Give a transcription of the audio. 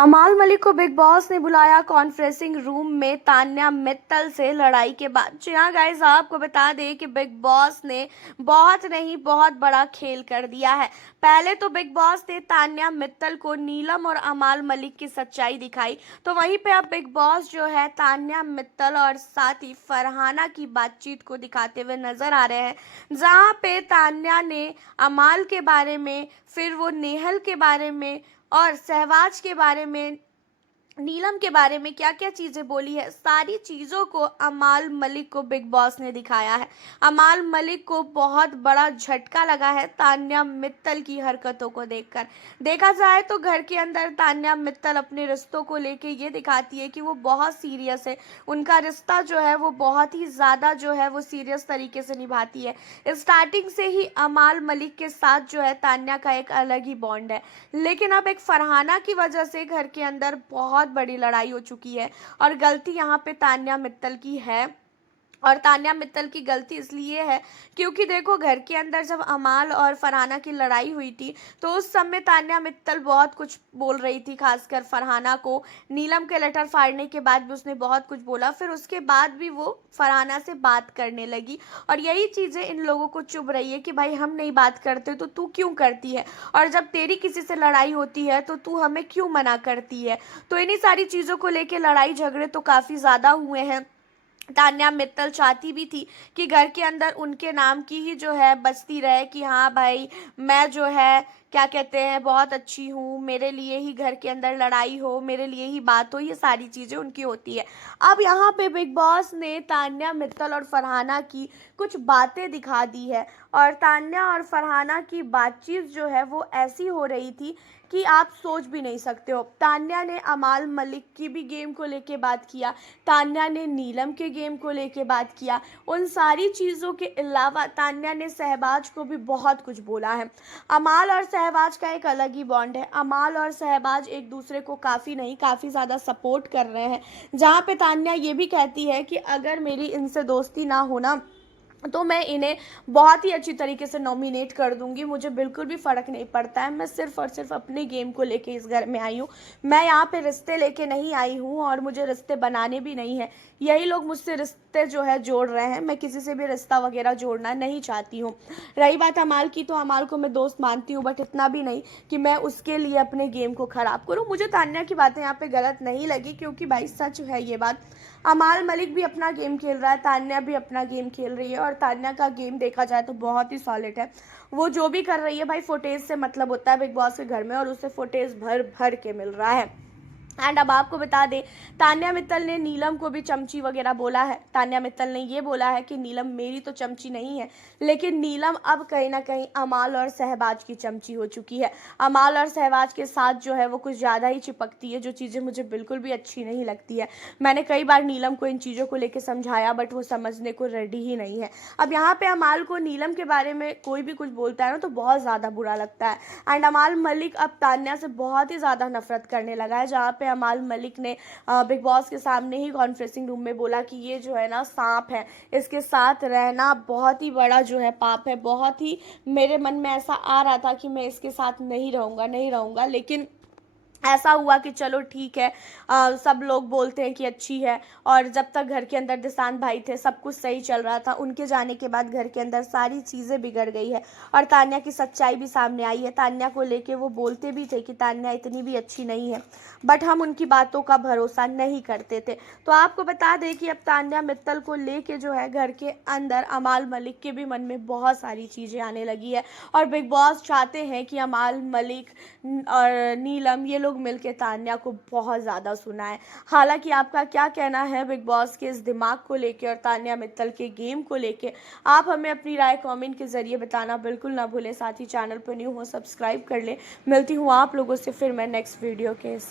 अमाल मलिक को big boss ने बुलाया कॉन्फ्रेंसिंग रूम में तान्या मित्तल से लड़ाई के बाद। जी हाँ गाइस, आपको बता दें कि बिग बॉस ने बहुत बड़ा खेल कर दिया है। पहले तो बिग बॉस ने तान्या मित्तल को नीलम और अमाल मलिक की सच्चाई दिखाई, तो वहीं पे अब बिग बॉस जो है तान्या मित्तल और साथ ही फरहाना की बातचीत को दिखाते हुए नजर आ रहे हैं, जहां पे तान्या ने अमाल के बारे में, फिर वो नेहल के बारे में और सहवाज के बारे में, नीलम के बारे में क्या क्या चीजें बोली है, सारी चीजों को अमाल मलिक को बिग बॉस ने दिखाया है। अमाल मलिक को बहुत बड़ा झटका लगा है तान्या मित्तल की हरकतों को देखकर। देखा जाए तो घर के अंदर तान्या मित्तल अपने रिश्तों को लेके ये दिखाती है कि वो बहुत सीरियस है। उनका रिश्ता जो है वो बहुत ही ज्यादा जो है वो सीरियस तरीके से निभाती है। स्टार्टिंग से ही अमाल मलिक के साथ जो है तान्या का एक अलग ही बॉन्ड है, लेकिन अब एक फरहाना की वजह से घर के अंदर बहुत बड़ी लड़ाई हो चुकी है और गलती यहाँ पे तान्या मित्तल की है। और तान्या मित्तल की गलती इसलिए है क्योंकि देखो, घर के अंदर जब अमाल और फरहाना की लड़ाई हुई थी तो उस समय तान्या मित्तल बहुत कुछ बोल रही थी, खासकर फरहाना को। नीलम के लेटर फाड़ने के बाद भी उसने बहुत कुछ बोला, फिर उसके बाद भी वो फरहाना से बात करने लगी और यही चीज़ें इन लोगों को चुभ रही है कि भाई हम नहीं बात करते तो तू क्यों करती है, और जब तेरी किसी से लड़ाई होती है तो तू हमें क्यों मना करती है। तो इन्हीं सारी चीज़ों को लेकर लड़ाई झगड़े तो काफ़ी ज़्यादा हुए हैं। तान्या मित्तल चाहती भी थी कि घर के अंदर उनके नाम की ही जो है बजती रहे कि हाँ भाई, मैं जो है क्या कहते हैं बहुत अच्छी हूँ, मेरे लिए ही घर के अंदर लड़ाई हो, मेरे लिए ही बात हो, ये सारी चीज़ें उनकी होती है। अब यहाँ पे बिग बॉस ने तान्या मित्तल और फरहाना की कुछ बातें दिखा दी है और तान्या और फरहाना की बातचीत जो है वो ऐसी हो रही थी कि आप सोच भी नहीं सकते हो। तान्या ने अमाल मलिक की भी गेम को लेके बात किया, तान्या ने नीलम के गेम को लेके बात किया, उन सारी चीज़ों के अलावा तान्या ने सहबाज को भी बहुत कुछ बोला है। अमाल और सहबाज का एक अलग ही बॉन्ड है। अमाल और सहबाज एक दूसरे को काफ़ी नहीं काफ़ी ज़्यादा सपोर्ट कर रहे हैं, जहाँ पे तान्या ये भी कहती है कि अगर मेरी इनसे दोस्ती ना होना तो मैं इन्हें बहुत ही अच्छी तरीके से नॉमिनेट कर दूंगी, मुझे बिल्कुल भी फ़र्क नहीं पड़ता है, मैं सिर्फ और सिर्फ अपने गेम को लेके इस घर में आई हूँ, मैं यहाँ पे रिश्ते लेके नहीं आई हूँ और मुझे रिश्ते बनाने भी नहीं है। यही लोग मुझसे रिश्ते जो है जोड़ रहे हैं, मैं किसी से भी रिश्ता वगैरह जोड़ना नहीं चाहती हूँ। रही बात अमाल की, तो अमाल को मैं दोस्त मानती हूँ, बट इतना भी नहीं कि मैं उसके लिए अपने गेम को ख़राब करूँ। मुझे तान्या की बातें यहाँ पे गलत नहीं लगी, क्योंकि भाई सच है ये बात। अमाल मलिक भी अपना गेम खेल रहा है, तान्या भी अपना गेम खेल रही है और तान्या का गेम देखा जाए तो बहुत ही सॉलिड है। वो जो भी कर रही है भाई, फुटेज से मतलब होता है बिग बॉस के घर में और उसे फुटेज भर भर के मिल रहा है। एंड अब आपको बता दें, तान्या मित्तल ने नीलम को भी चमची वगैरह बोला है। तान्या मित्तल ने ये बोला है कि नीलम मेरी तो चमची नहीं है, लेकिन नीलम अब कहीं ना कहीं अमाल और सहबाज की चमची हो चुकी है। अमाल और सहबाज के साथ जो है वो कुछ ज़्यादा ही चिपकती है, जो चीज़ें मुझे बिल्कुल भी अच्छी नहीं लगती है। मैंने कई बार नीलम को इन चीज़ों को लेकर समझाया, बट वो समझने को रेडी ही नहीं है। अब यहाँ पे अमाल को नीलम के बारे में कोई भी कुछ बोलता है ना तो बहुत ज़्यादा बुरा लगता है। एंड अमाल मलिक अब तान्या से बहुत ही ज़्यादा नफरत करने लगा है, जहाँ पे अमाल मलिक ने बिग बॉस के सामने ही कॉन्फ्रेंसिंग रूम में बोला कि ये जो है ना सांप है, इसके साथ रहना बहुत ही बड़ा जो है पाप है। बहुत ही मेरे मन में ऐसा आ रहा था कि मैं इसके साथ नहीं रहूँगा, लेकिन ऐसा हुआ कि चलो ठीक है, सब लोग बोलते हैं कि अच्छी है। और जब तक घर के अंदर दिशांत भाई थे सब कुछ सही चल रहा था, उनके जाने के बाद घर के अंदर सारी चीज़ें बिगड़ गई है और तान्या की सच्चाई भी सामने आई है। तान्या को लेके वो बोलते भी थे कि तान्या इतनी भी अच्छी नहीं है, बट हम उनकी बातों का भरोसा नहीं करते थे। तो आपको बता दें कि अब तान्या मित्तल को लेके जो है घर के अंदर अमाल मलिक के भी मन में बहुत सारी चीज़ें आने लगी है और बिग बॉस चाहते हैं कि अमाल मलिक और नीलम ये लोग मिलके तान्या को बहुत ज़्यादा सुनाएं। हालांकि आपका क्या कहना है बिग बॉस के इस दिमाग को लेके और तान्या मित्तल के गेम को लेके, आप हमें अपनी राय कमेंट के ज़रिए बताना बिल्कुल ना भूलें। साथ ही चैनल पर न्यू हो सब्सक्राइब कर लें। मिलती हूँ आप लोगों से फिर मैं नेक्स्ट वीडियो के साथ।